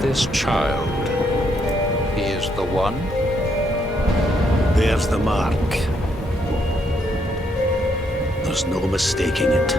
This child, he is the one? There's the mark. There's no mistaking it.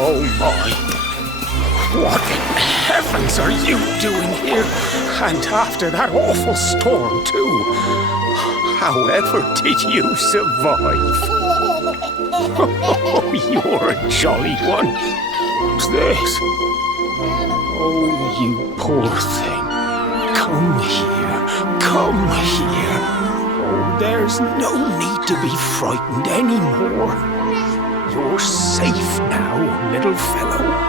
Oh my! What in heavens are you doing here? And after that awful storm, too. However did you survive? Oh, you're a jolly one. What's this? Oh, you poor thing. Come here. Come here. Oh, there's no need to be frightened anymore. You're safe now, little fellow.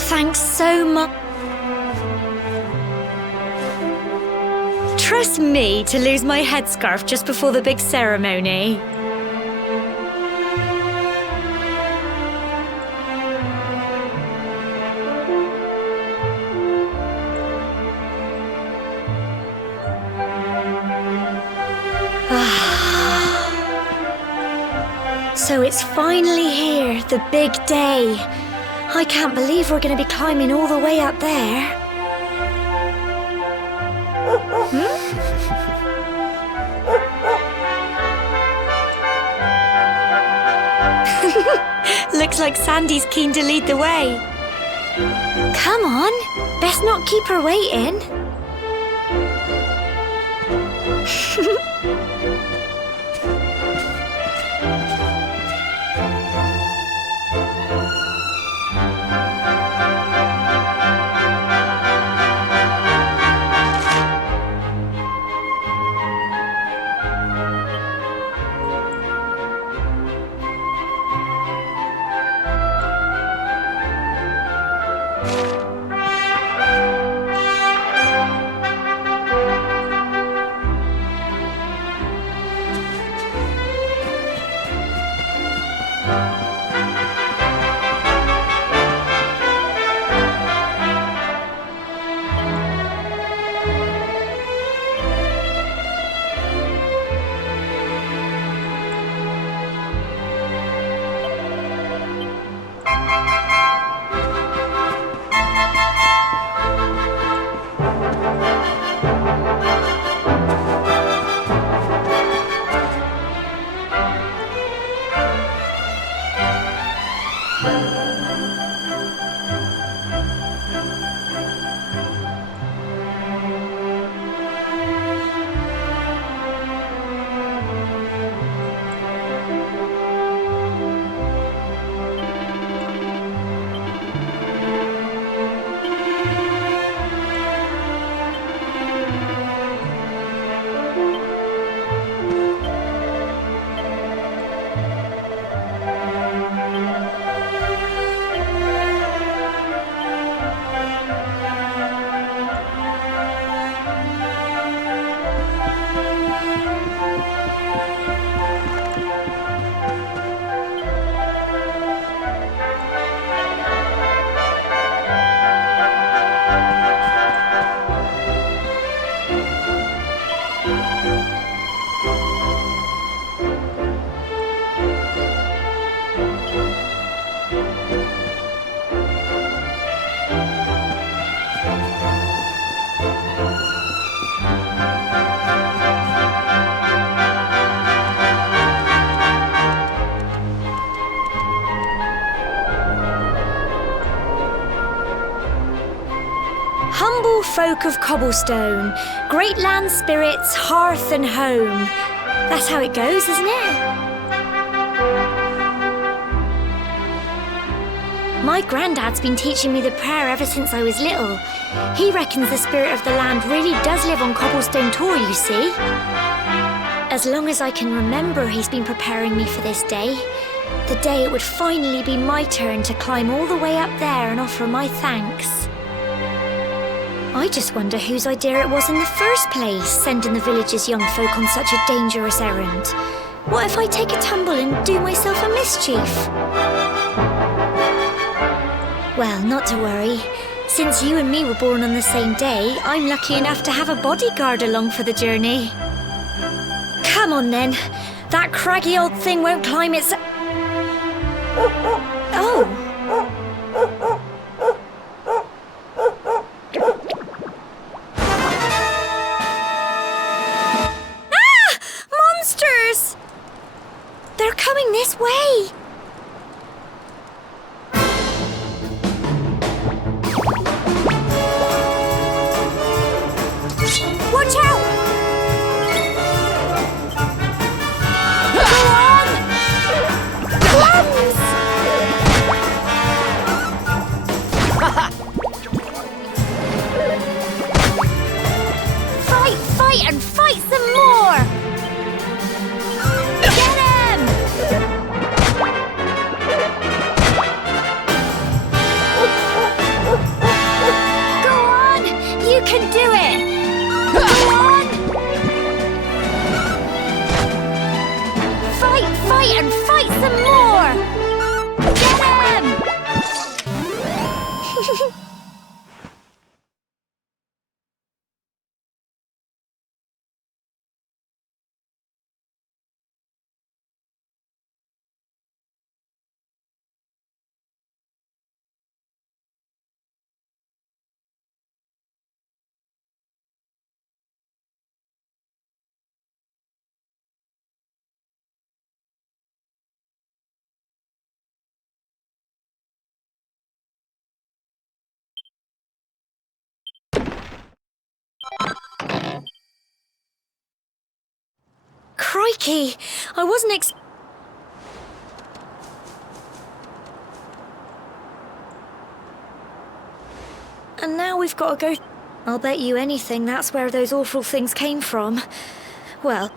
Thanks so much. Trust me to lose my headscarf just before the big ceremony. So it's finally here, the big day. I can't believe we're going to be climbing all the way up there. Looks like Sandy's keen to lead the way. Come on, best not keep her waiting. Humble folk of Cobblestone, great land spirits, hearth and home. That's how it goes, isn't it? My granddad's been teaching me the prayer ever since I was little. He reckons the spirit of the land really does live on Cobblestone Tor, you see. As long as I can remember, he's been preparing me for this day. The day it would finally be my turn to climb all the way up there and offer my thanks. I just wonder whose idea it was in the first place, sending the village's young folk on such a dangerous errand. What if I take a tumble and do myself a mischief? Well, not to worry. Since you and me were born on the same day, I'm lucky enough to have a bodyguard along for the journey. Come on then. That craggy old thing won't climb its... Oh! They're coming this way! Watch out! Go on! Plums! Fight and fight some more! You can do it! Go on! Fight and fight some more! Get him! Crikey! I wasn't And now we've got to go... I'll bet you anything that's where those awful things came from. Well...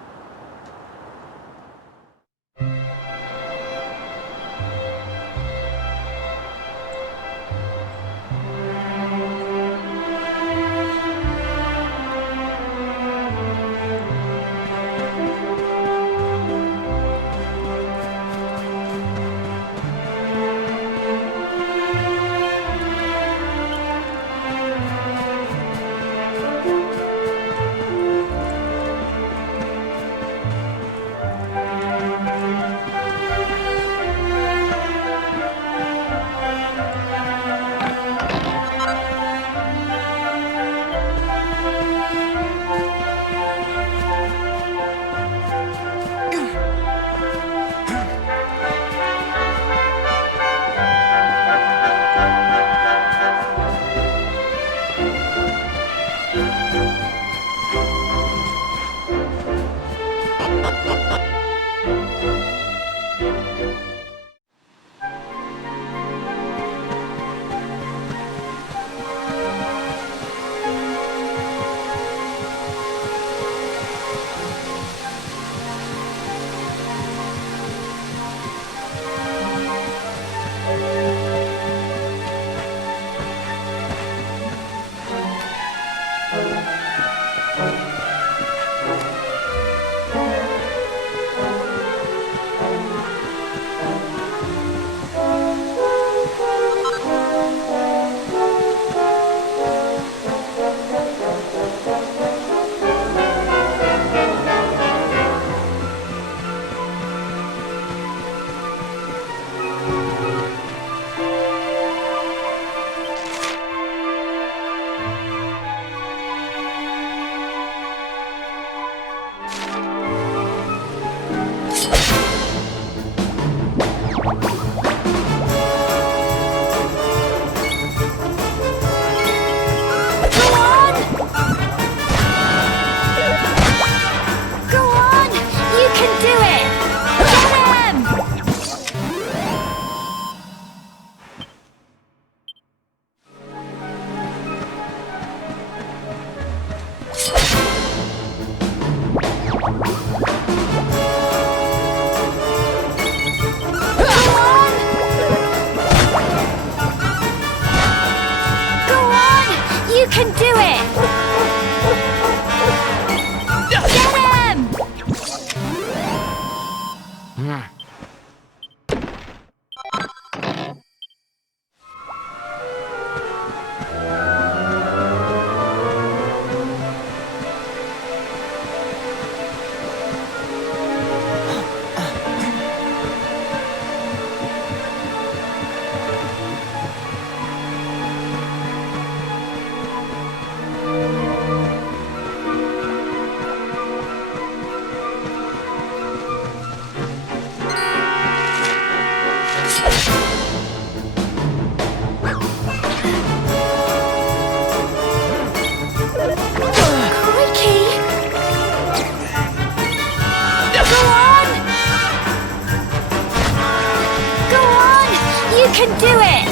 can do it!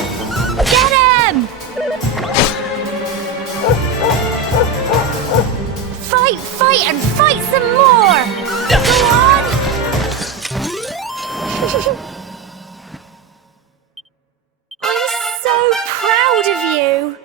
Get him! Fight, fight, and fight some more! Go on! I'm so proud of you!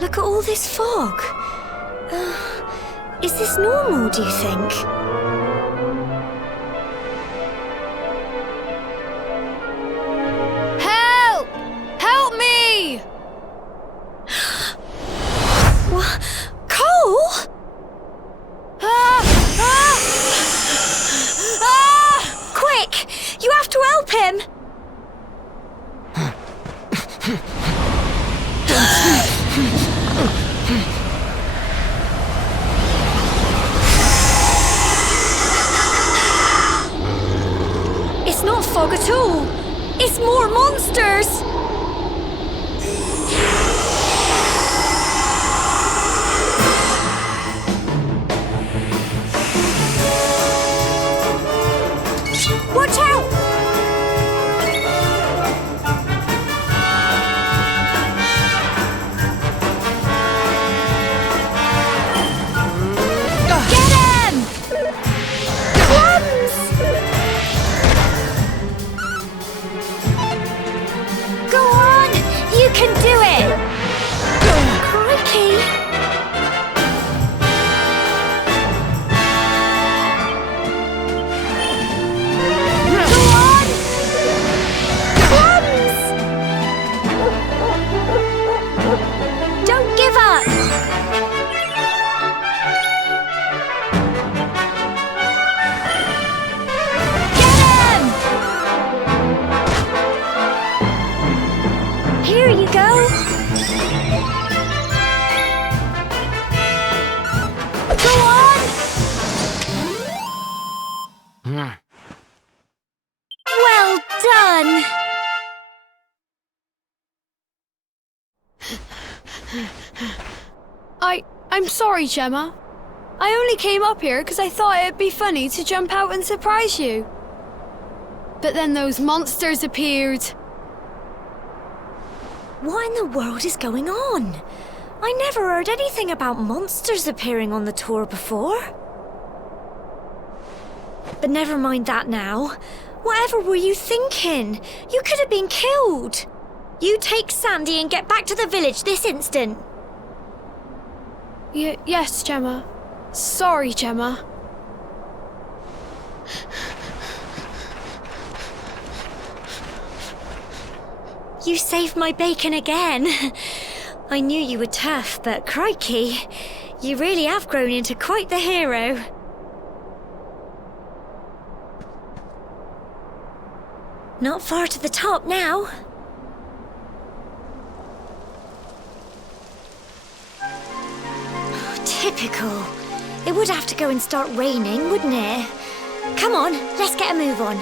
Look at all this fog. Is this normal, do you think? Help! Help me! What? Cole? Quick! You have to help him! It's not fog at all. It's more monsters. Watch out! Get him! Crumbs! Go on! You can do it! Crikey! Go on! Crumbs! Don't give up! Get him! Here you go. Go on. Well done. I'm sorry, Gemma. I only came up here because I thought it'd be funny to jump out and surprise you. But then those monsters appeared. What in the world is going on? I never heard anything about monsters appearing on the tour before. But never mind that now. Whatever were you thinking? You could have been killed. You take Sandy and get back to the village this instant. Yes, Gemma. Sorry, Gemma. You saved my bacon again. I knew you were tough, but crikey, you really have grown into quite the hero. Not far to the top now. Typical. It would have to go and start raining, wouldn't it? Come on, let's get a move on.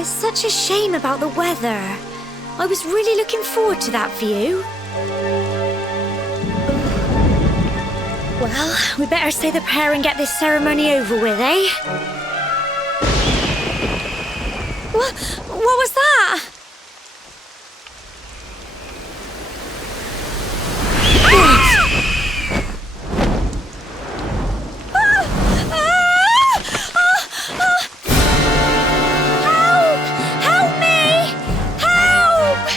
It's such a shame about the weather. I was really looking forward to that view. Well, we better say the prayer and get this ceremony over with, eh? What was that? Help me! Help!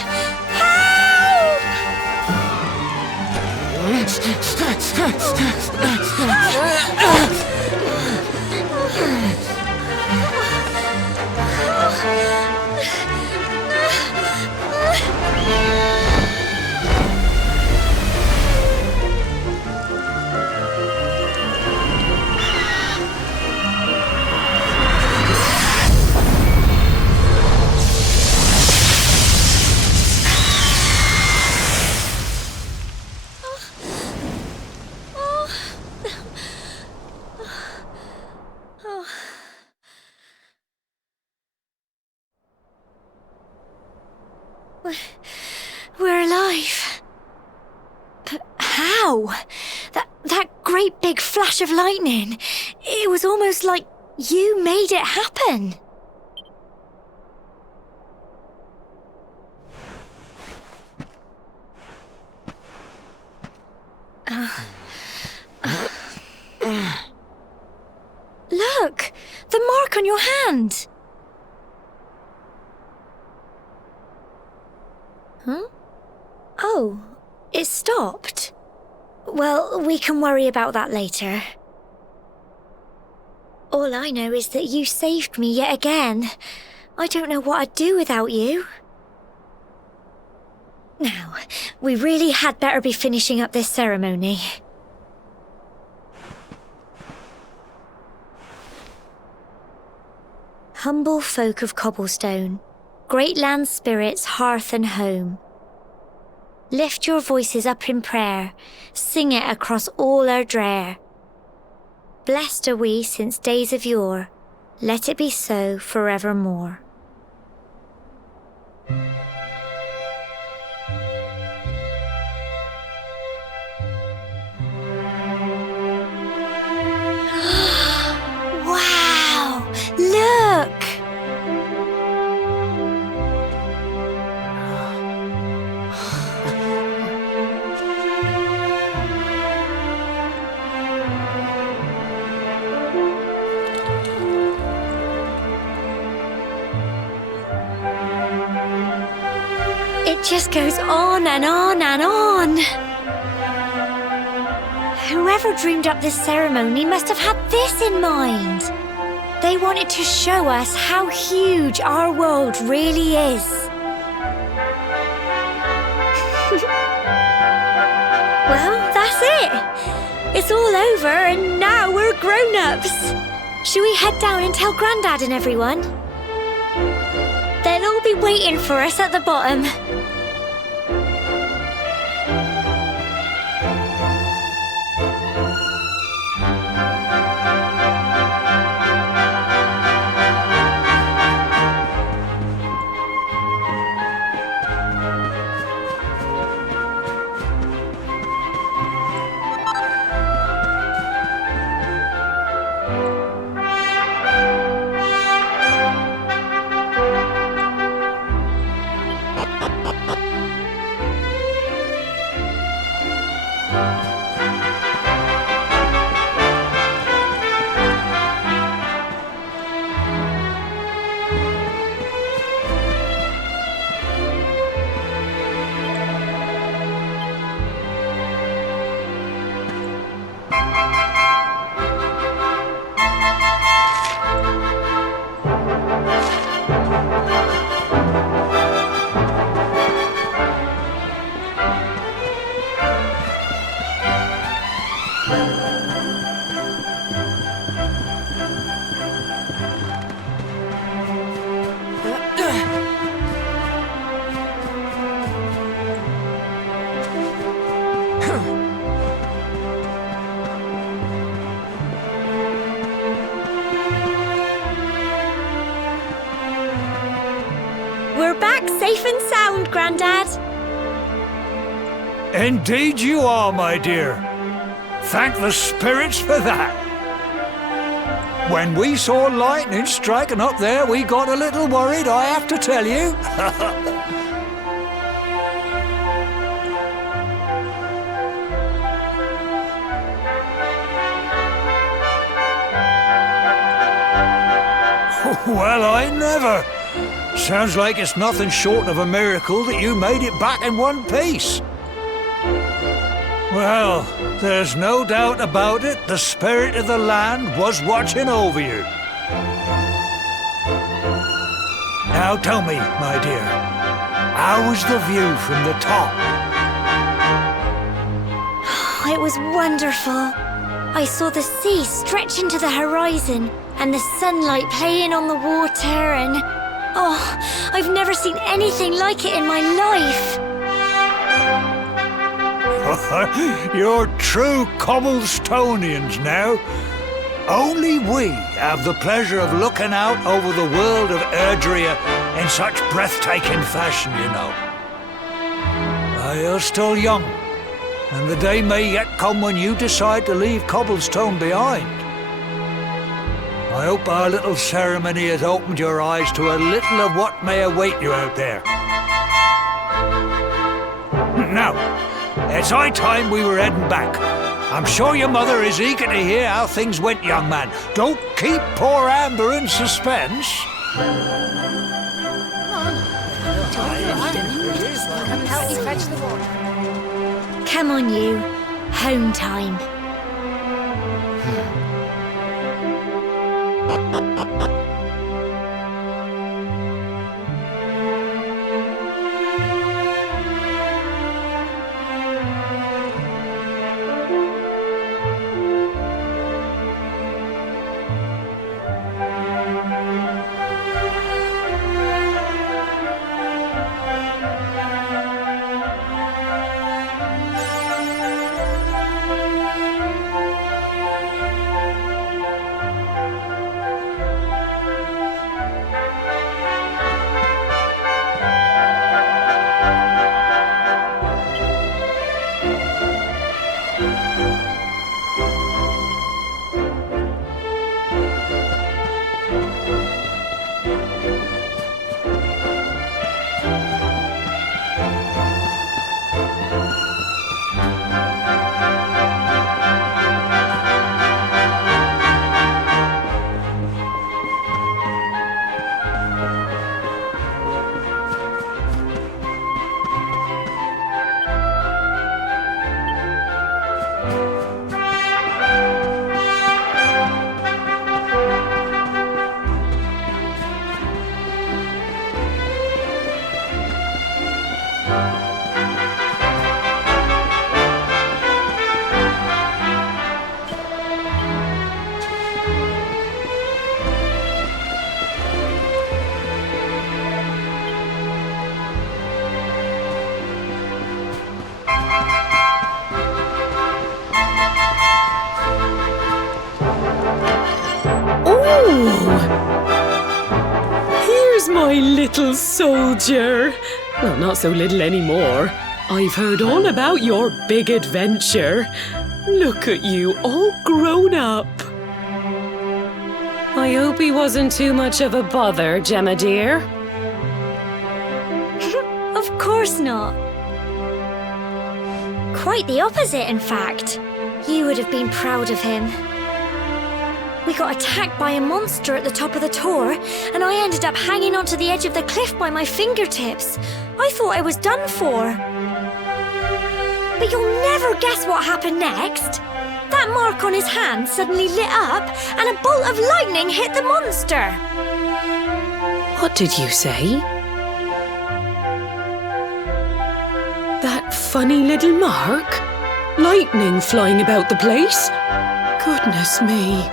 We're alive. But how? That great big flash of lightning. It was almost like you made it happen. Look! The mark on your hand! Huh? Oh, it stopped. Well, we can worry about that later. All I know is that you saved me yet again. I don't know what I'd do without you. Now, we really had better be finishing up this ceremony. Humble folk of Cobblestone, great land spirits, hearth and home. Lift your voices up in prayer, sing it across all our drear. Blessed are we since days of yore, let it be so forevermore. Wow! Look! It just goes on and on and on. Whoever dreamed up this ceremony must have had this in mind. They wanted to show us how huge our world really is. Well, that's it. It's all over and now we're grown-ups. Shall we head down and tell Grandad and everyone? They'll all be waiting for us at the bottom. safe and sound, Grandad. Indeed you are, my dear. Thank the spirits for that. When we saw lightning striking up there, we got a little worried, I have to tell you. Well, I never. Sounds like it's nothing short of a miracle that you made it back in one piece. Well, there's no doubt about it, the spirit of the land was watching over you. Now tell me, my dear, how was the view from the top? It was wonderful. I saw the sea stretch into the horizon and the sunlight playing on the water and... Oh, I've never seen anything like it in my life. You're true Cobblestonians now. Only we have the pleasure of looking out over the world of Erdrea in such breathtaking fashion, you know. You're still young, and the day may yet come when you decide to leave Cobblestone behind. I hope our little ceremony has opened your eyes to a little of what may await you out there. Now, it's high time we were heading back. I'm sure your mother is eager to hear how things went, young man. Don't keep poor Amber in suspense. Come on, you. Home time. Here's my little soldier. Well, not so little anymore. I've heard all about your big adventure. Look at you, all grown up. I hope he wasn't too much of a bother, Gemma dear. Of course not. Quite the opposite, in fact. You would have been proud of him. We got attacked by a monster at the top of the tor, and I ended up hanging onto the edge of the cliff by my fingertips. I thought I was done for. But you'll never guess what happened next. That mark on his hand suddenly lit up, and a bolt of lightning hit the monster. What did you say? That funny little mark? Lightning flying about the place? Goodness me.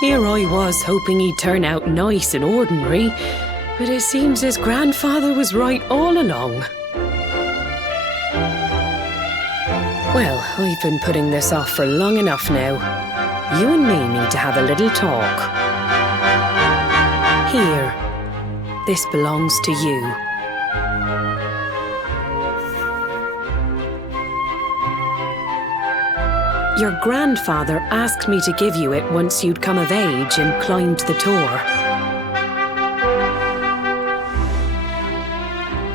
Here I was hoping he'd turn out nice and ordinary, but it seems his grandfather was right all along. Well, I've been putting this off for long enough now. You and me need to have a little talk. Here. This belongs to you. Your grandfather asked me to give you it once you'd come of age and climbed the Tor.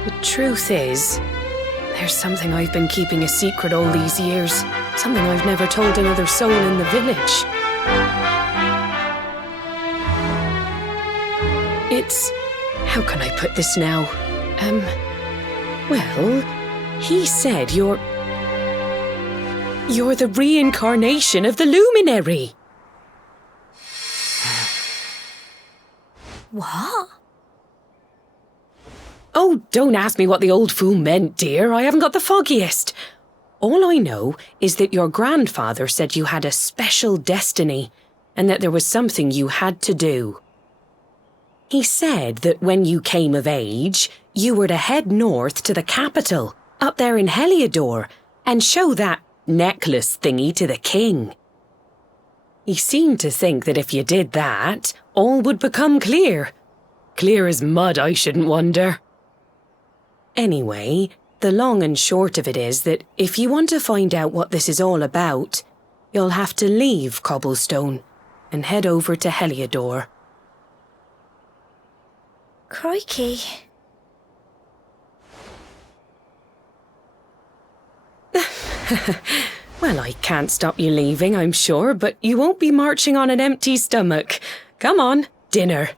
The truth is, there's something I've been keeping a secret all these years. Something I've never told another soul in the village. It's... how can I put this now? Well, he said you're the reincarnation of the Luminary. What? Oh, don't ask me what the old fool meant, dear. I haven't got the foggiest. All I know is that your grandfather said you had a special destiny and that there was something you had to do. He said that when you came of age, you were to head north to the capital, up there in Heliodor, and show that necklace thingy to the king. He seemed to think that if you did that, all would become clear. Clear as mud, I shouldn't wonder. Anyway, the long and short of it is that if you want to find out what this is all about, you'll have to leave Cobblestone and head over to Heliodor. Crikey. Well, I can't stop you leaving, I'm sure, but you won't be marching on an empty stomach. Come on, dinner.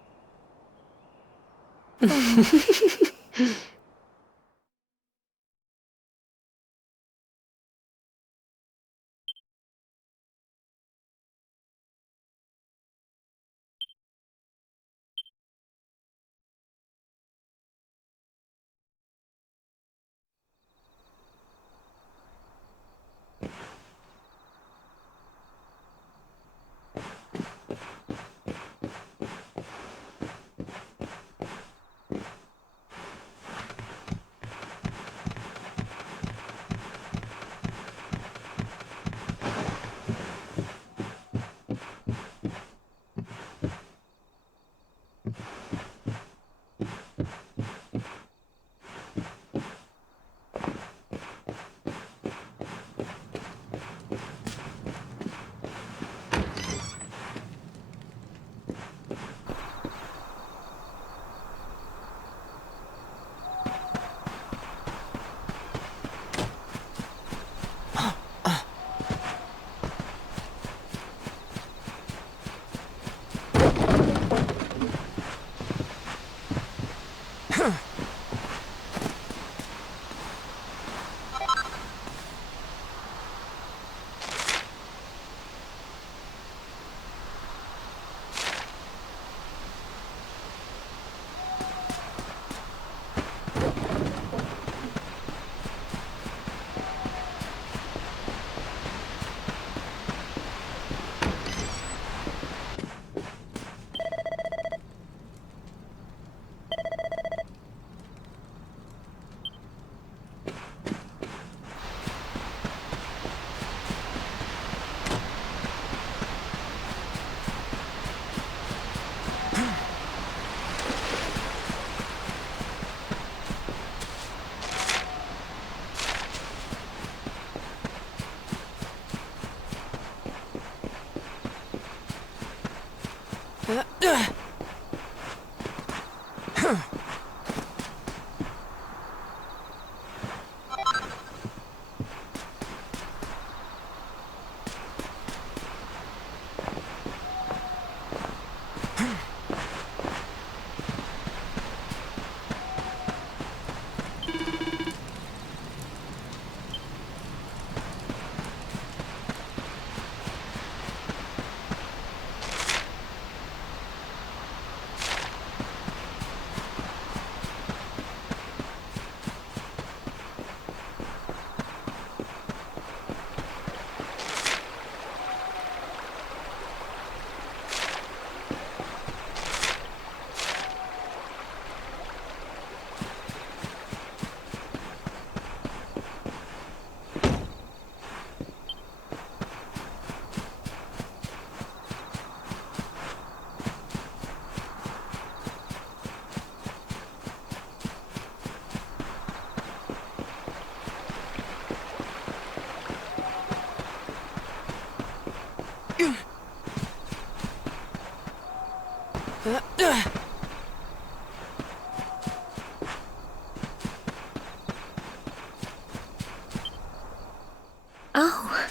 Oh,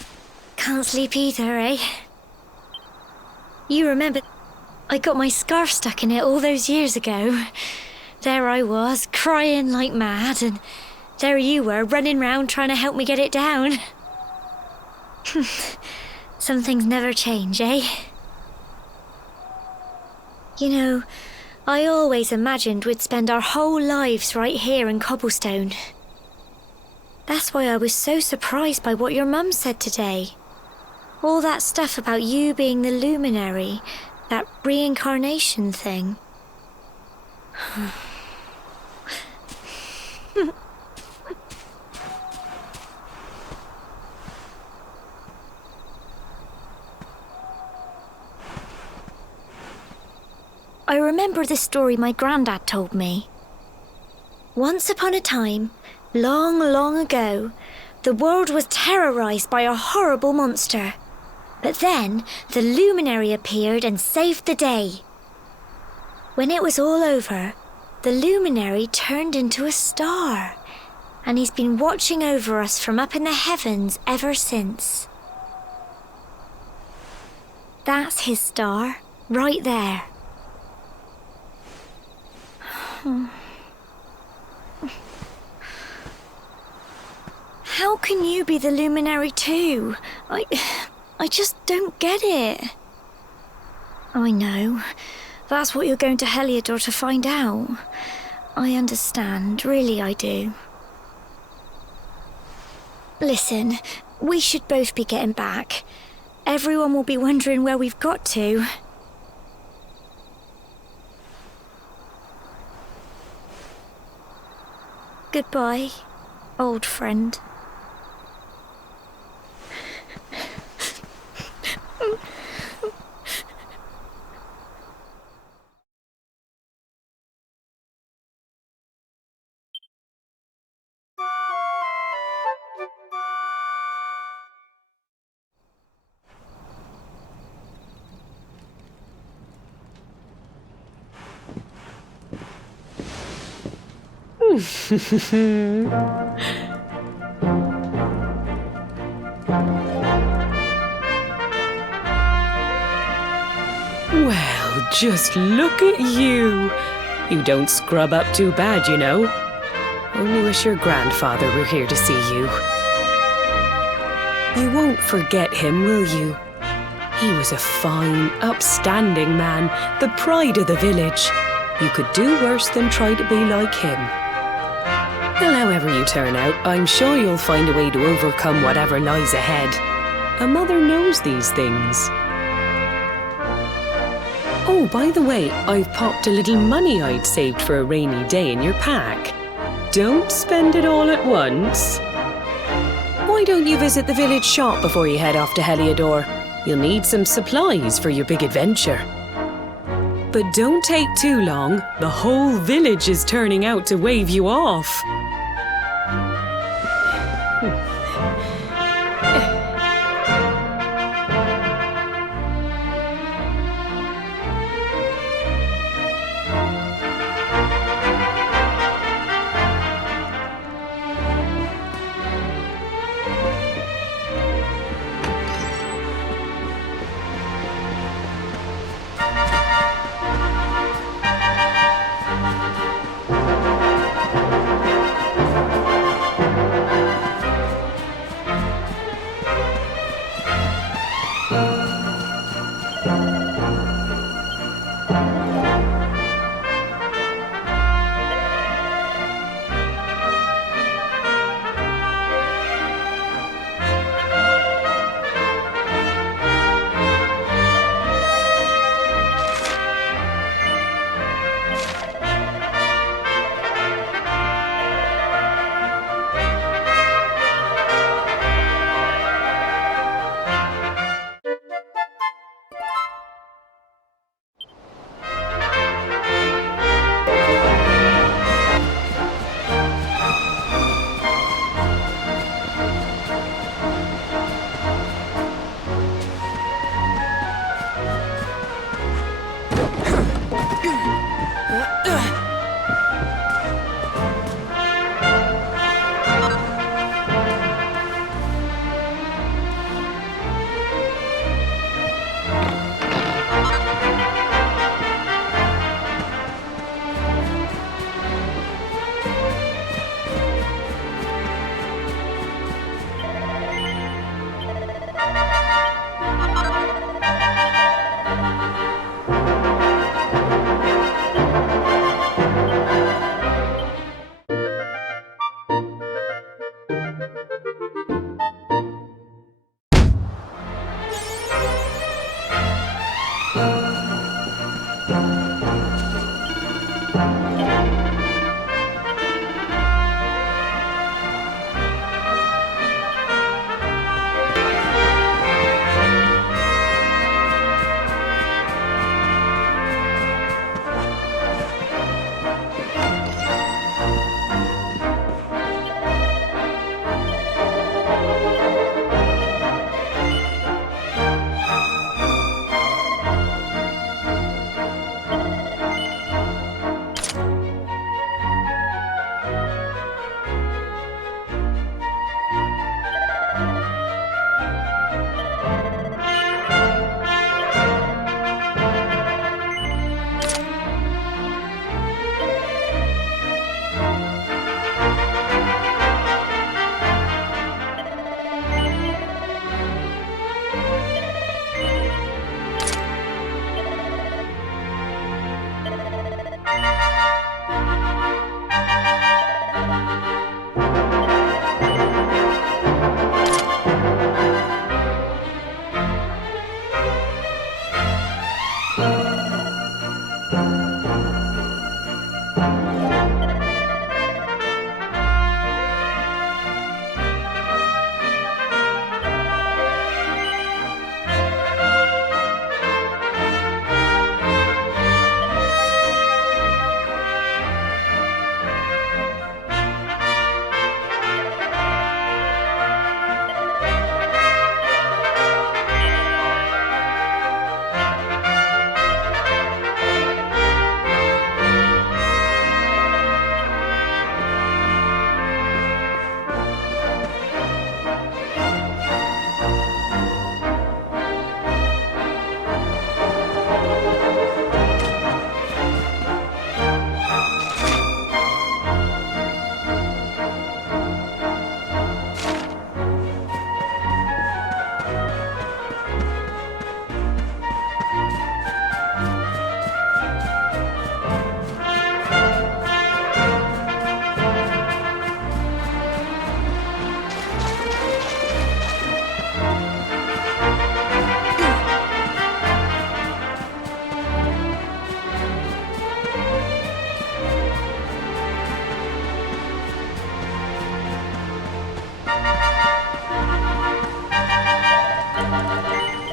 can't sleep either, eh? You remember I got my scarf stuck in it all those years ago. There I was, crying like mad, and there you were, running round trying to help me get it down. Some things never change, eh? You know, I always imagined we'd spend our whole lives right here in Cobblestone. That's why I was so surprised by what your mum said today. All that stuff about you being the luminary, that reincarnation thing. I remember the story my granddad told me. Once upon a time, long, long ago, the world was terrorized by a horrible monster. But then the luminary appeared and saved the day. When it was all over, the luminary turned into a star, and he's been watching over us from up in the heavens ever since. That's his star, right there. How can you be the luminary too? I just don't get it. I know. That's what you're going to Heliodor to find out. I understand, really I do. Listen, we should both be getting back. Everyone will be wondering where we've got to. Goodbye, old friend. Well, just look at you. You don't scrub up too bad, you know. Only wish your grandfather were here to see you. You won't forget him, will you? He was a fine, upstanding man, the pride of the village. You could do worse than try to be like him. Well, however you turn out, I'm sure you'll find a way to overcome whatever lies ahead. A mother knows these things. Oh, by the way, I've popped a little money I'd saved for a rainy day in your pack. Don't spend it all at once. Why don't you visit the village shop before you head off to Heliodor? You'll need some supplies for your big adventure. But don't take too long. The whole village is turning out to wave you off.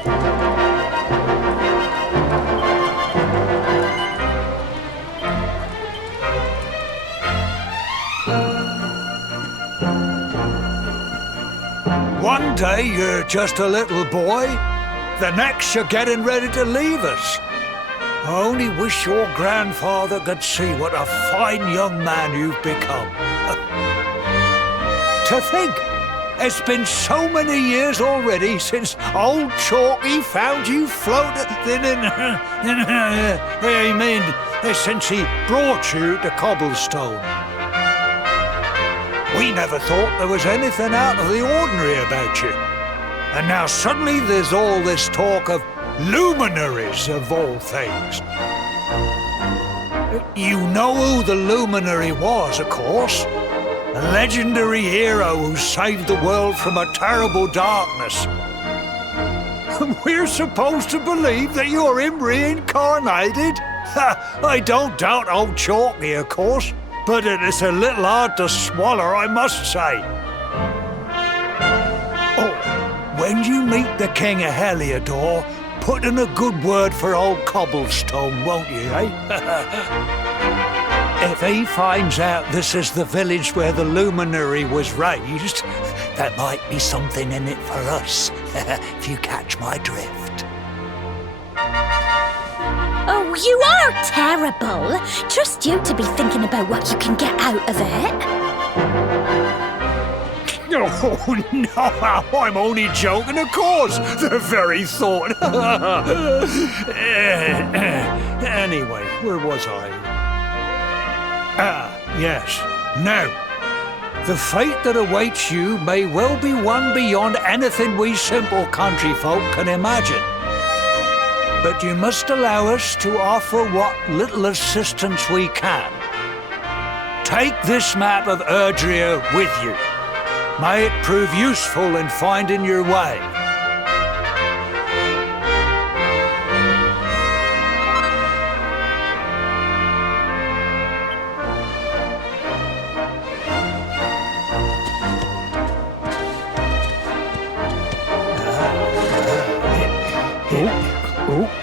One day you're just a little boy, the next you're getting ready to leave us. I only wish your grandfather could see what a fine young man you've become. To think, it's been so many years already since old Chalky found you floating since he brought you to Cobblestone. We never thought there was anything out of the ordinary about you. And now suddenly there's all this talk of luminaries of all things. You know who the luminary was, of course. A legendary hero who saved the world from a terrible darkness. And we're supposed to believe that you're him reincarnated? I don't doubt old Chalky, of course, but it is a little hard to swallow, I must say. Oh, when you meet the King of Heliodor, put in a good word for old Cobblestone, won't you, eh? If he finds out this is the village where the luminary was raised, there might be something in it for us, if you catch my drift. Oh, you are terrible. Trust you to be thinking about what you can get out of it. Oh, no, I'm only joking, of course. The very thought. Anyway, where was I? Yes. Now, the fate that awaits you may well be one beyond anything we simple country folk can imagine. But you must allow us to offer what little assistance we can. Take this map of Erdrea with you. May it prove useful in finding your way.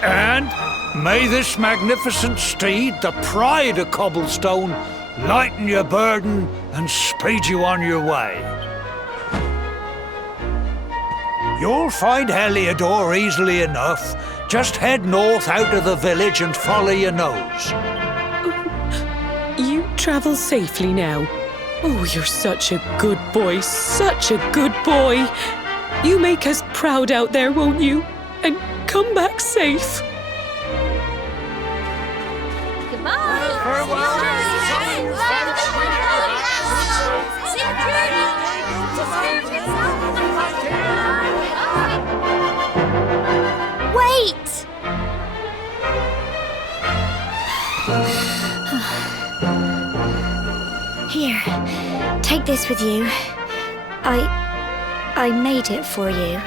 And may this magnificent steed, the pride of Cobblestone, lighten your burden and speed you on your way. You'll find Heliodor easily enough. Just head north out of the village and follow your nose. You travel safely now. Oh, you're such a good boy, such a good boy. You make us proud out there, won't you? And come back safe. Wait! Here, take this with you. I made it for you.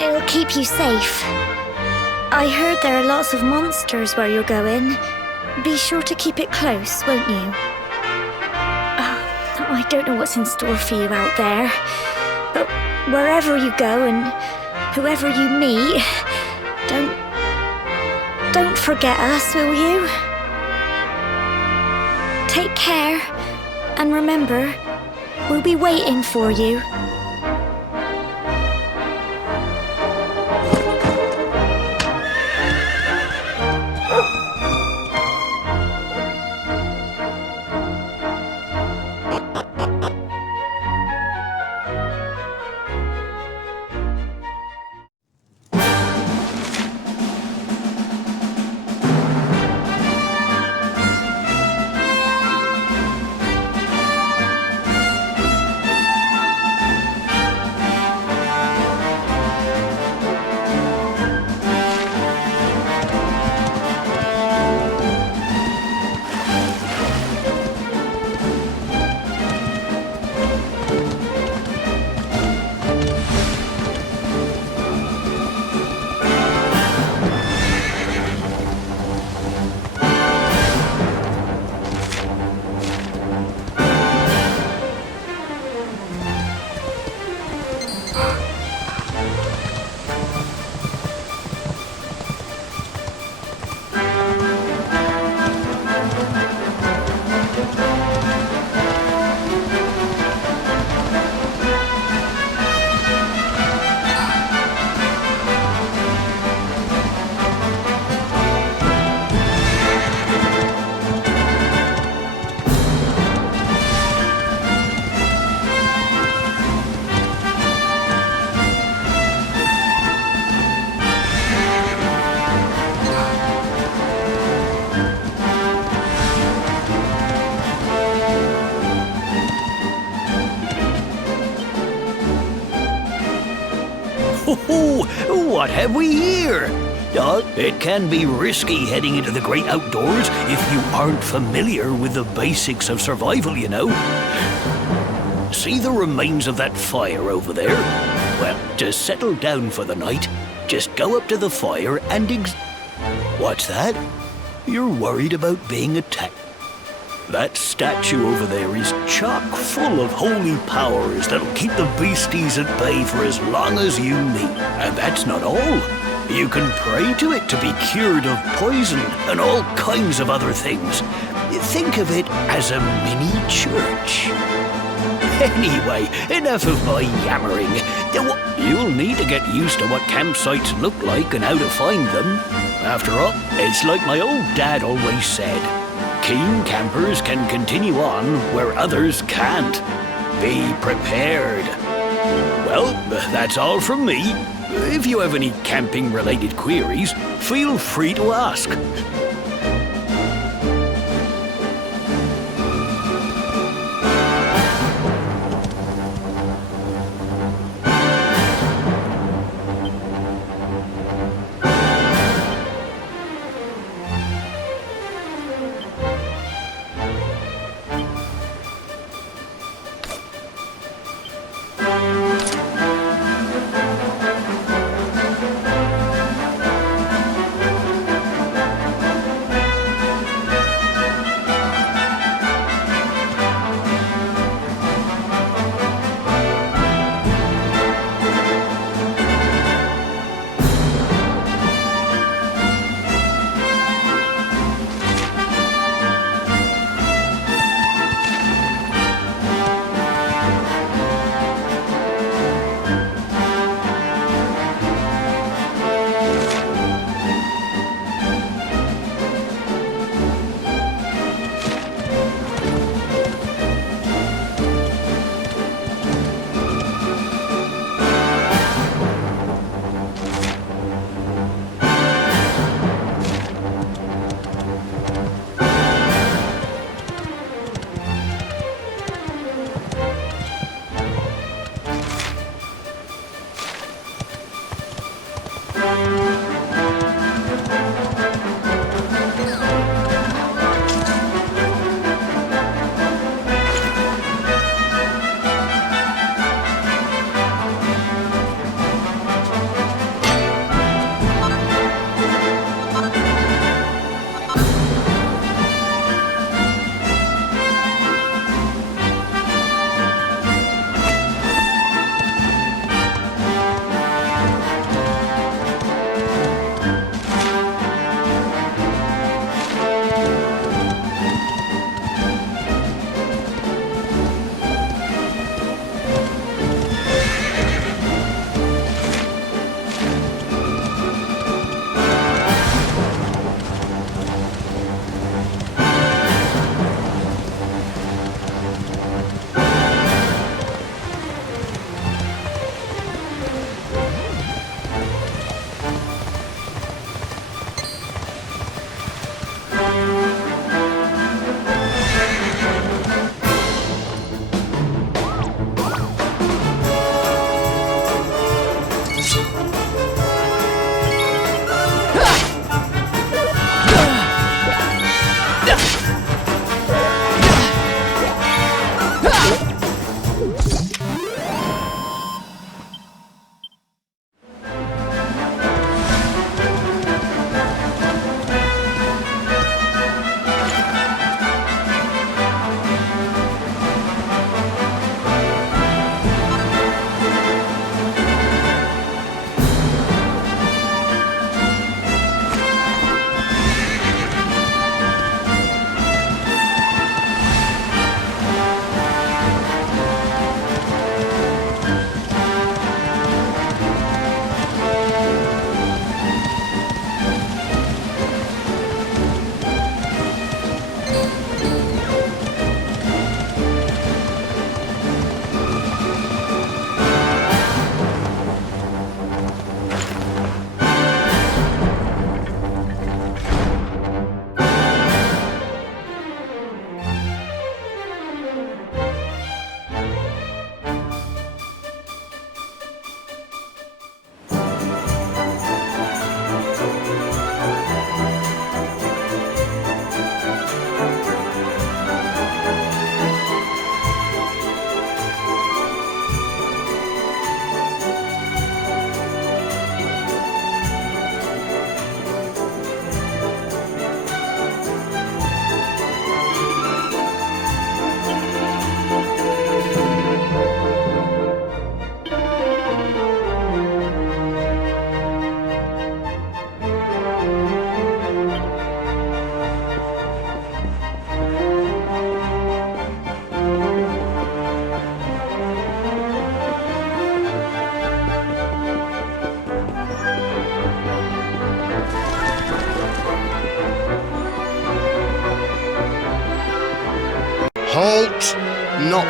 It'll keep you safe. I heard there are lots of monsters where you're going. Be sure to keep it close, won't you? I don't know what's in store for you out there, but wherever you go and whoever you meet, don't forget us, will you? Take care, and remember, we'll be waiting for you. What have we here? It can be risky heading into the great outdoors if you aren't familiar with the basics of survival, you know. See the remains of that fire over there? Well, to settle down for the night, just go up to the fire and What's that? You're worried about being attacked. That statue over there is chock full of holy powers that'll keep the beasties at bay for as long as you need. And that's not all. You can pray to it to be cured of poison and all kinds of other things. Think of it as a mini church. Anyway, enough of my yammering. You'll need to get used to what campsites look like and how to find them. After all, it's like my old dad always said. Keen campers can continue on where others can't. Be prepared. Well, that's all from me. If you have any camping-related queries, feel free to ask.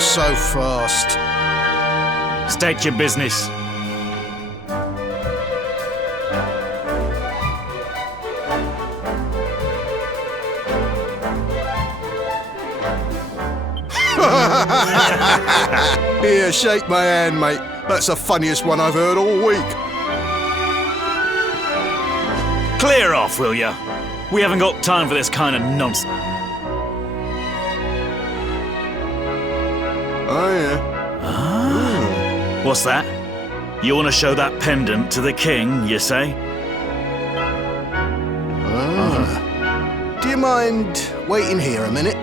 Not so fast. State your business. Here, shake my hand, mate. That's the funniest one I've heard all week. Clear off, will ya? We haven't got time for this kind of nonsense. Oh, yeah. What's that? You want to show that pendant to the king, you say? Do you mind waiting here a minute?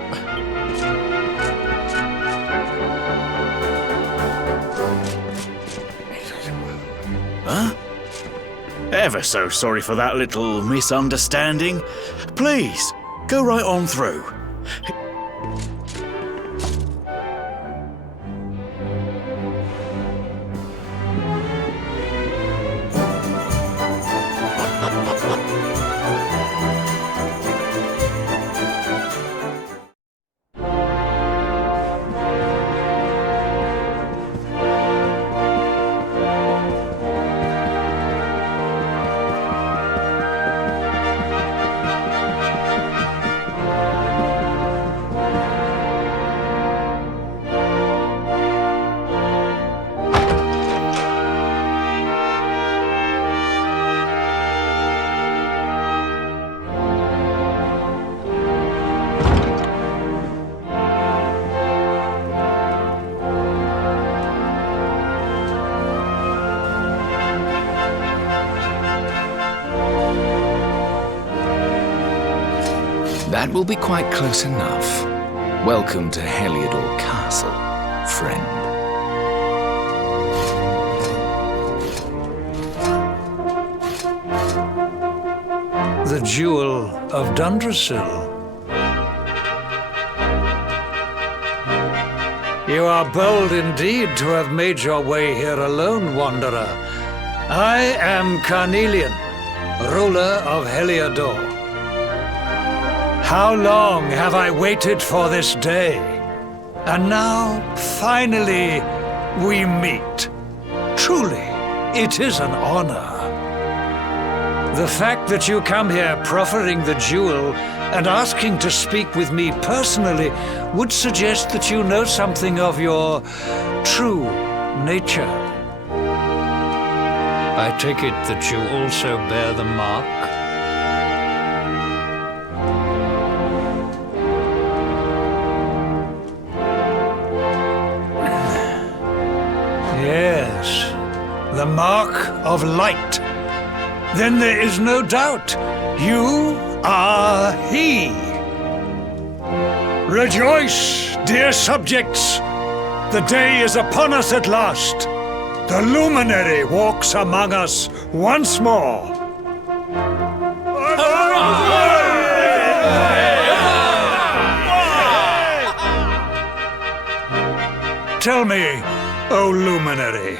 Huh? Ever so sorry for that little misunderstanding. Please, go right on through. That will be quite close enough. Welcome to Heliodor Castle, friend. The Jewel of Dundrasil. You are bold indeed to have made your way here alone, Wanderer. I am Carnelian, ruler of Heliodor. How long have I waited for this day? And now, finally, we meet. Truly, it is an honor. The fact that you come here proffering the jewel and asking to speak with me personally would suggest that you know something of your true nature. I take it that you also bear the mark? Yes, the mark of light. Then there is no doubt, you are he. Rejoice, dear subjects. The day is upon us at last. The luminary walks among us once more. Tell me, O luminary,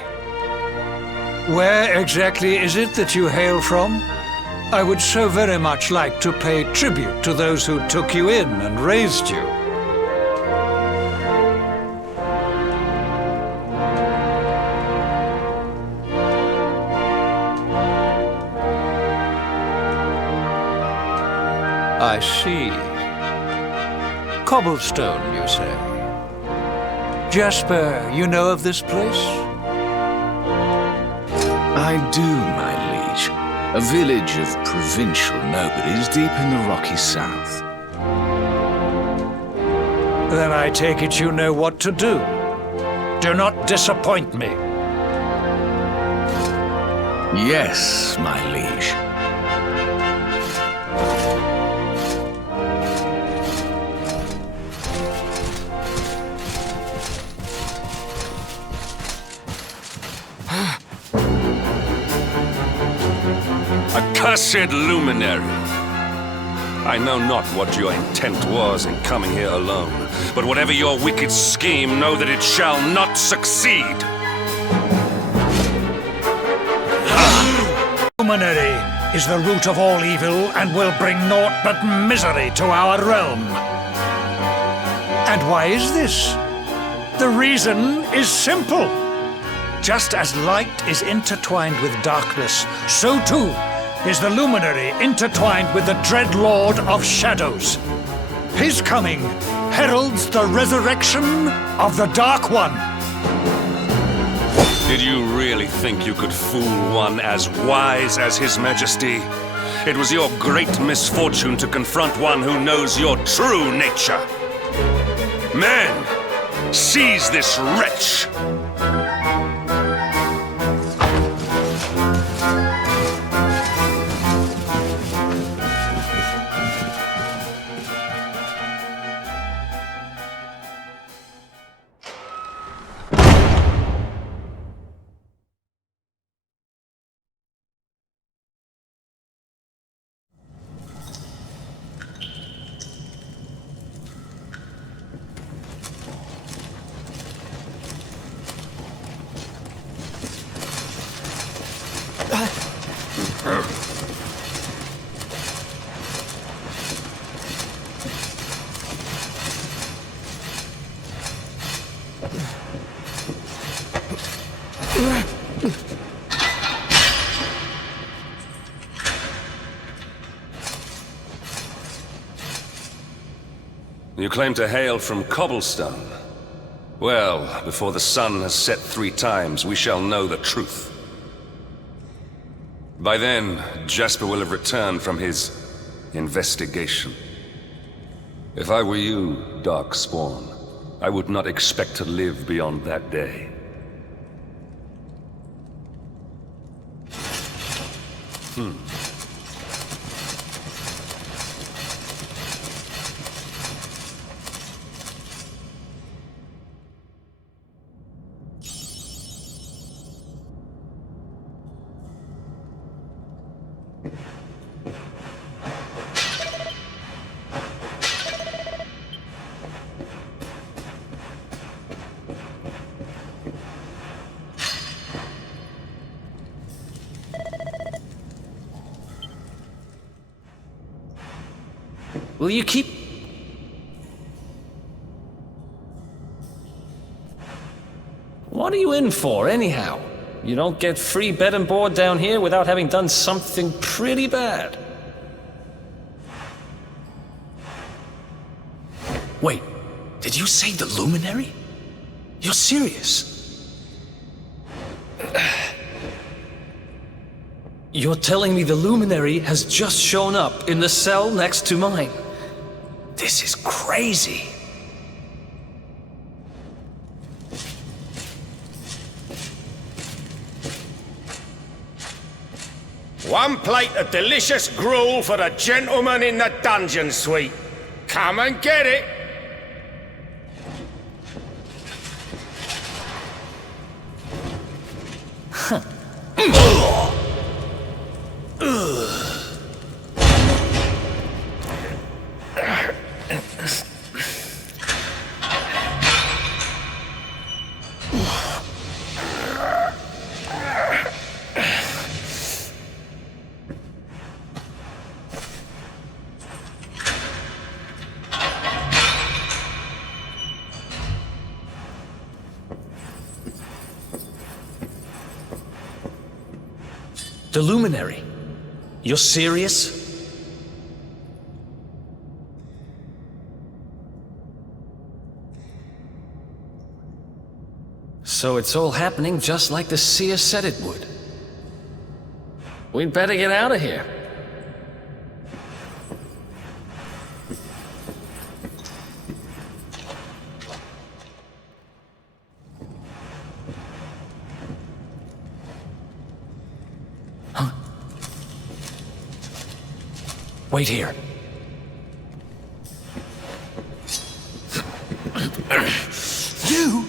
where exactly is it that you hail from? I would so very much like to pay tribute to those who took you in and raised you. I see. Cobblestone, you say? Jasper, you know of this place? I do, my liege. A village of provincial nobodies deep in the rocky south. Then I take it you know what to do. Do not disappoint me. Yes, my liege. Accursed luminary! I know not what your intent was in coming here alone, but whatever your wicked scheme, know that it shall not succeed! Luminary is the root of all evil and will bring naught but misery to our realm. And why is this? The reason is simple. Just as light is intertwined with darkness, so too is the Luminary intertwined with the dread Lord of Shadows. His coming heralds the resurrection of the Dark One. Did you really think you could fool one as wise as His Majesty? It was your great misfortune to confront one who knows your true nature. Men, seize this wretch! You claim to hail from Cobblestone. Well, before the sun has set 3 times, we shall know the truth. By then, Jasper will have returned from his investigation. If I were you, Darkspawn, I would not expect to live beyond that day. Will you keep... What are you in for, anyhow? You don't get free bed and board down here without having done something pretty bad. Wait, did you say the Luminary? You're serious? You're telling me the Luminary has just shown up in the cell next to mine? This is crazy. One plate of delicious gruel for the gentleman in the dungeon suite. Come and get it. The Luminary? You're serious? So it's all happening just like the seer said it would. We'd better get out of here. Wait here. You?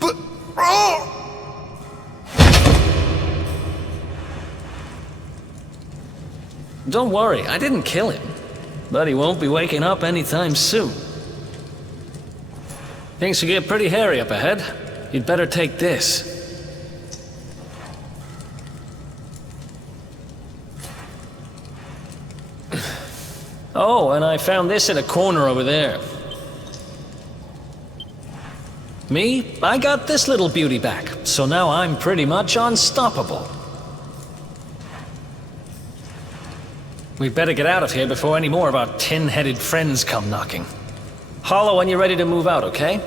But... Oh! Don't worry, I didn't kill him. But he won't be waking up anytime soon. Things could get pretty hairy up ahead. You'd better take this. Oh, and I found this in a corner over there. Me, I got this little beauty back, so now I'm pretty much unstoppable. We'd better get out of here before any more of our tin-headed friends come knocking. Holler when you're ready to move out, okay?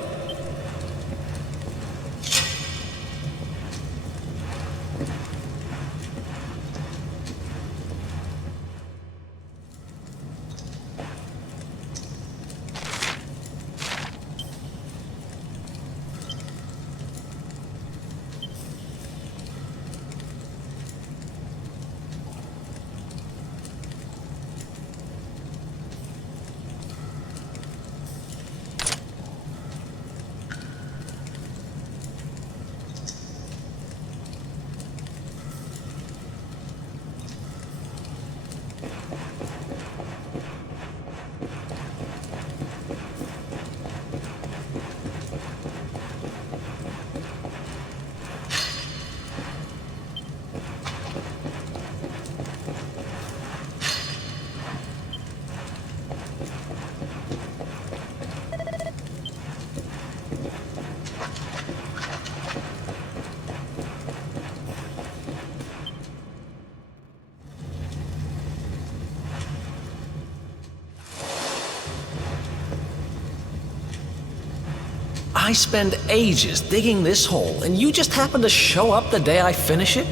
I spend ages digging this hole, and you just happen to show up the day I finish it?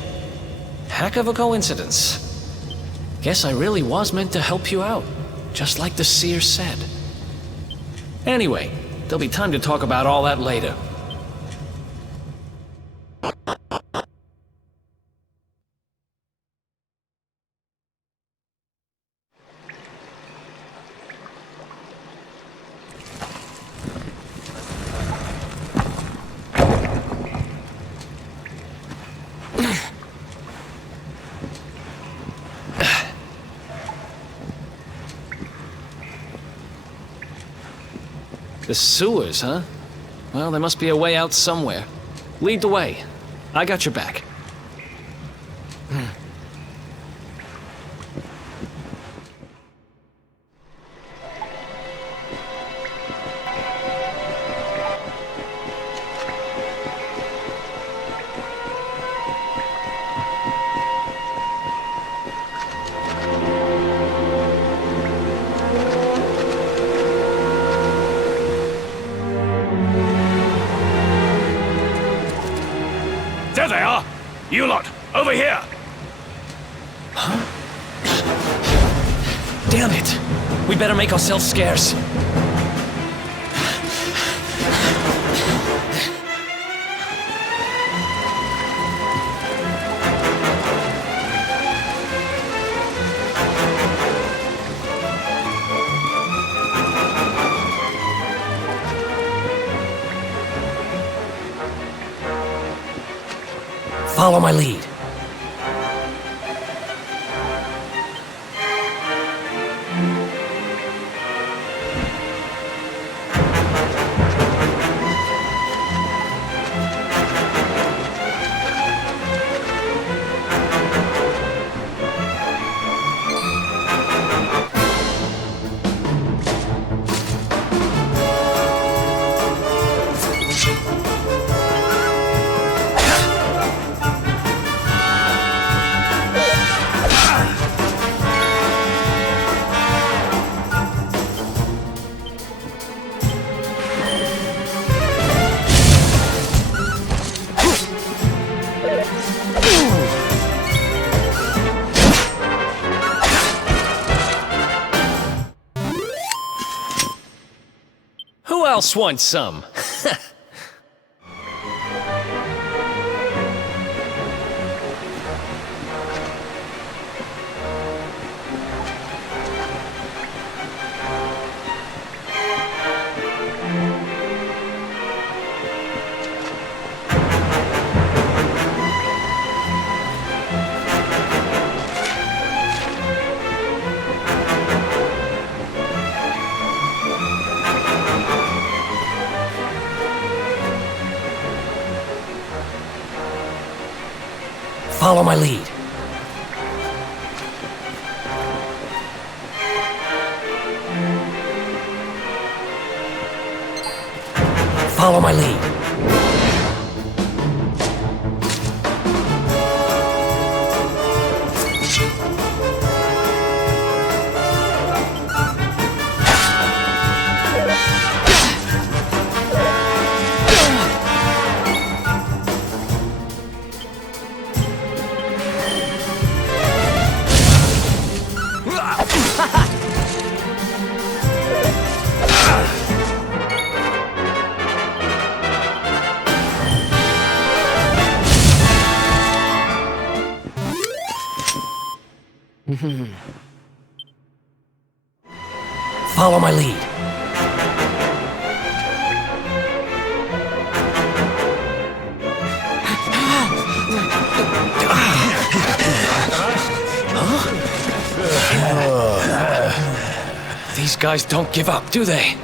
Heck of a coincidence. Guess I really was meant to help you out, just like the seer said. Anyway, there'll be time to talk about all that later. The sewers, huh? Well, there must be a way out somewhere. Lead the way. I got your back. There they are! You lot, over here! Huh? Damn it! We better make ourselves scarce. Follow my lead. Who else wants some? Follow my lead. Follow my lead. Follow my lead. These guys don't give up, do they?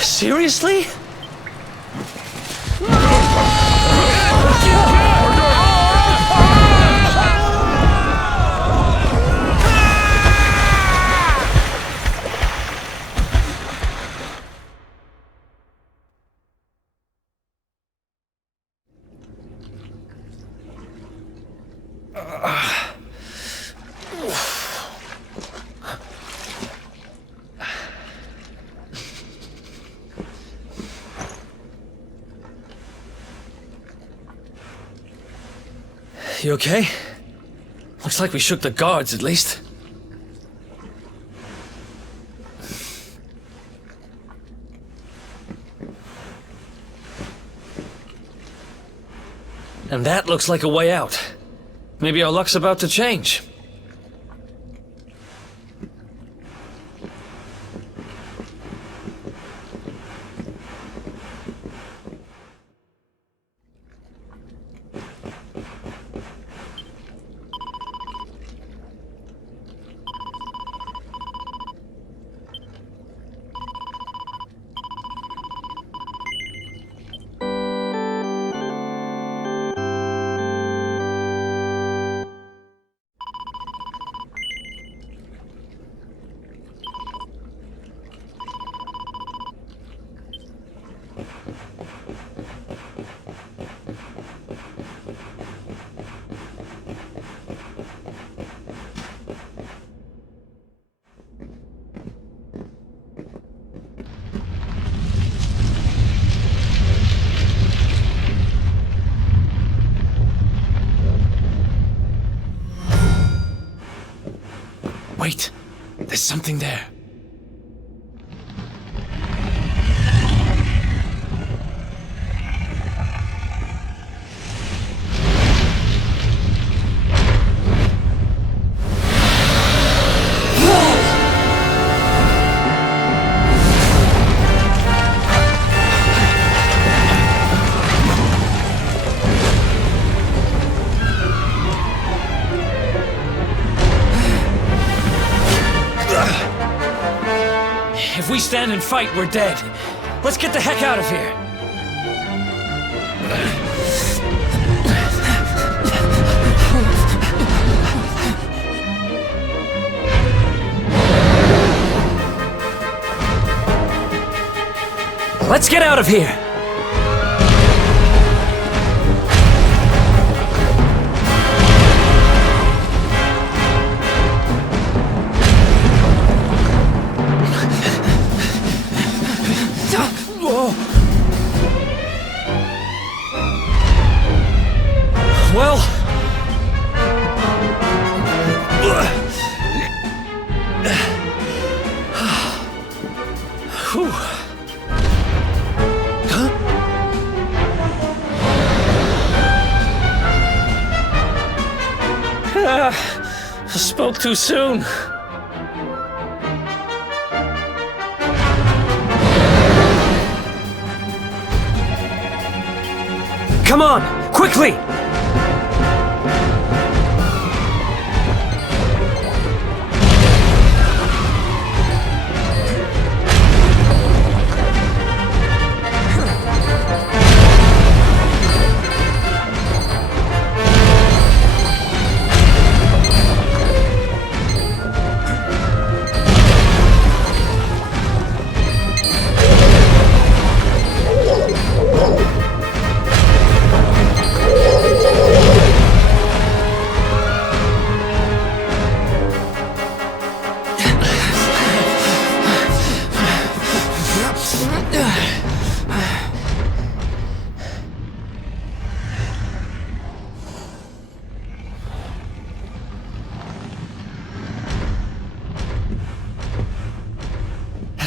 Seriously? You okay? Looks like we shook the guards, at least. And that looks like a way out. Maybe our luck's about to change. Wait, there's something there. If we stand and fight, we're dead. Let's get the heck out of here. Let's get out of here. Well... Whew. Huh? I spoke too soon. Come on, quickly!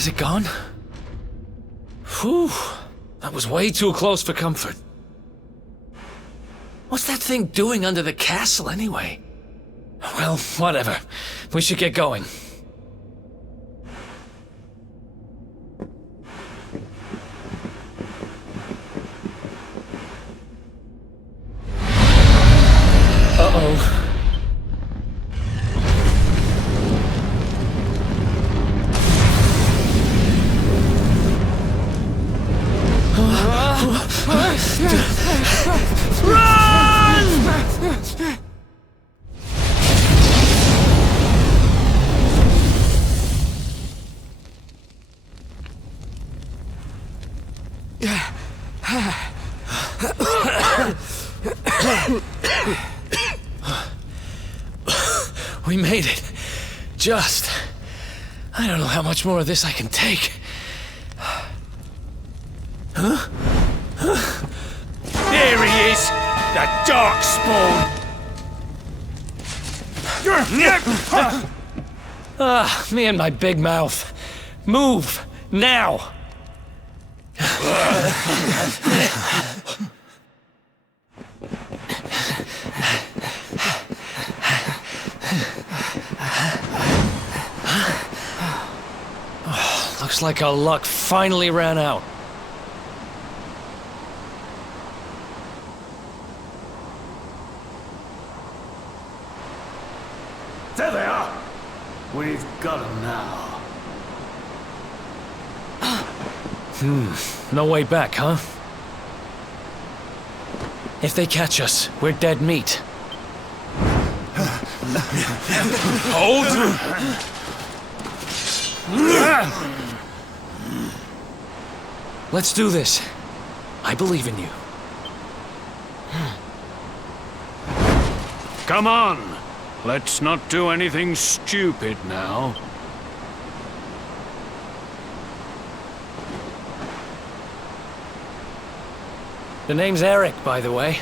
Has it gone? Whew. That was way too close for comfort. What's that thing doing under the castle, anyway? Well, whatever. We should get going. Uh-oh. We made it. Just. I don't know how much more of this I can take. Huh? There he is! The Darkspawn! Me and my big mouth. Move! Now! Looks like our luck finally ran out. There they are! We've got them now. No way back, huh? If they catch us, we're dead meat. Hold! Let's do this. I believe in you. Come on! Let's not do anything stupid now. The name's Eric, by the way.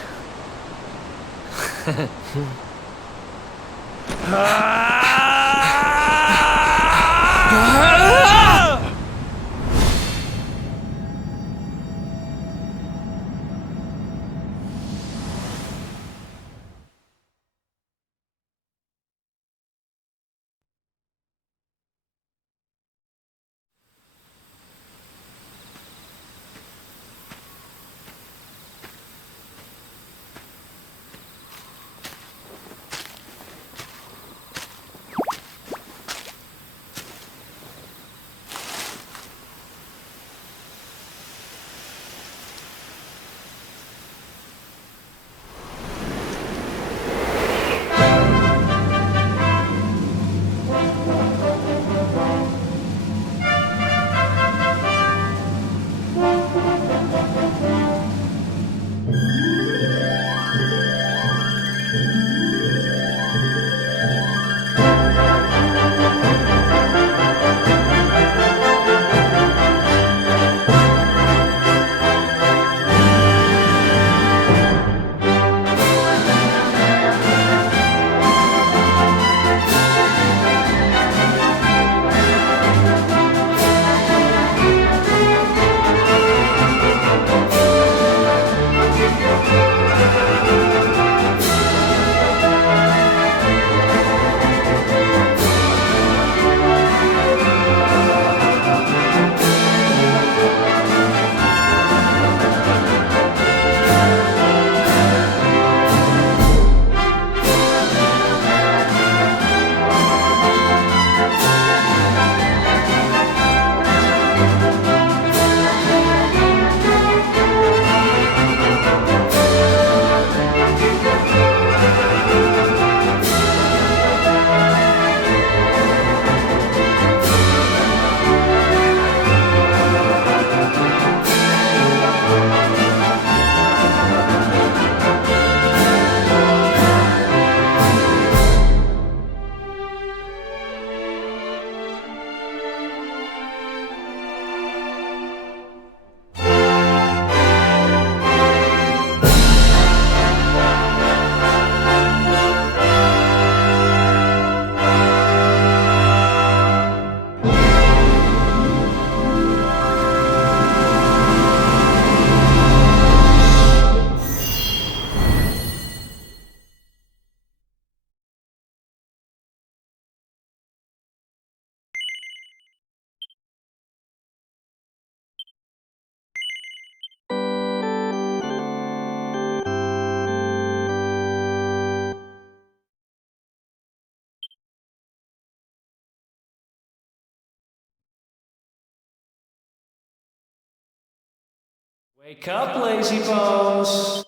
Wake up, lazy bones.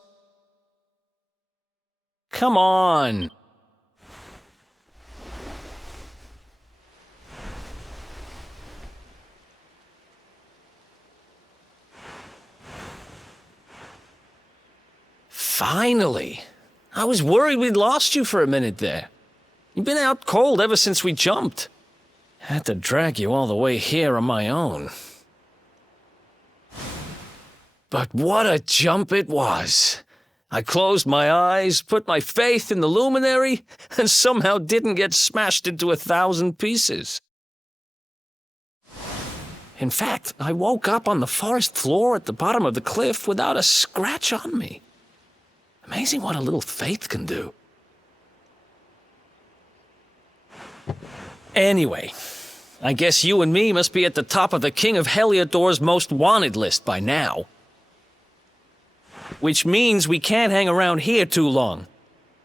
Come on. Finally. I was worried we'd lost you for a minute there. You've been out cold ever since we jumped. Had to drag you all the way here on my own. But what a jump it was. I closed my eyes, put my faith in the luminary, and somehow didn't get smashed into 1,000 pieces. In fact, I woke up on the forest floor at the bottom of the cliff without a scratch on me. Amazing what a little faith can do. Anyway, I guess you and me must be at the top of the King of Heliodor's most wanted list by now. Which means we can't hang around here too long.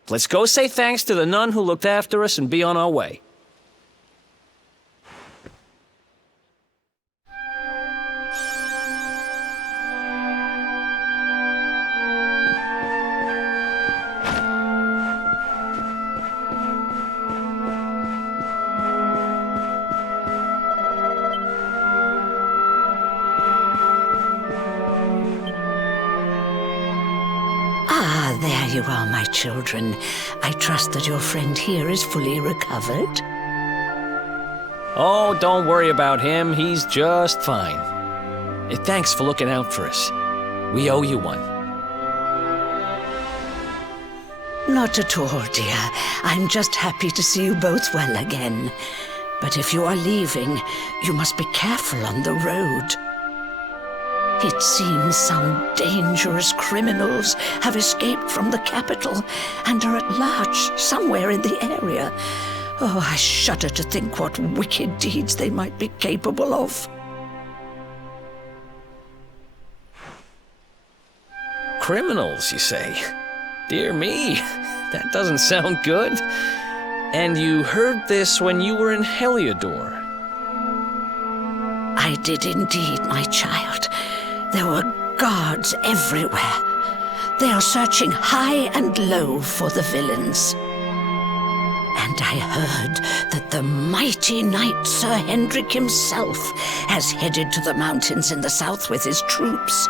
Let's go say thanks to the nun who looked after us and be on our way. Ah, there you are, my children. I trust that your friend here is fully recovered. Oh, don't worry about him. He's just fine. Thanks for looking out for us. We owe you one. Not at all, dear. I'm just happy to see you both well again. But if you are leaving, you must be careful on the road. It seems some dangerous criminals have escaped from the capital and are at large somewhere in the area. Oh, I shudder to think what wicked deeds they might be capable of. Criminals, you say? Dear me, that doesn't sound good. And you heard this when you were in Heliodor? I did indeed, my child. There were guards everywhere. They are searching high and low for the villains. And I heard that the mighty knight Sir Hendrik himself has headed to the mountains in the south with his troops.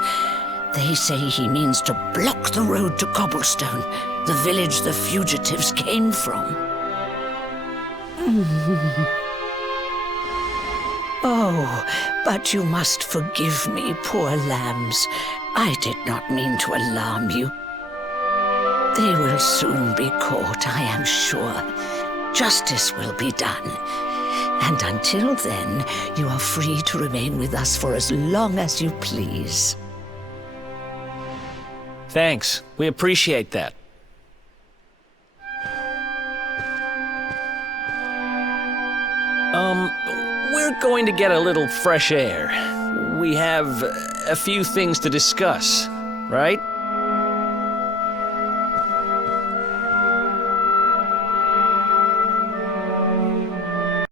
They say he means to block the road to Cobblestone, the village the fugitives came from. Oh, but you must forgive me, poor lambs. I did not mean to alarm you. They will soon be caught, I am sure. Justice will be done. And until then, you are free to remain with us for as long as you please. Thanks. We appreciate that. We're going to get a little fresh air. We have a few things to discuss, right?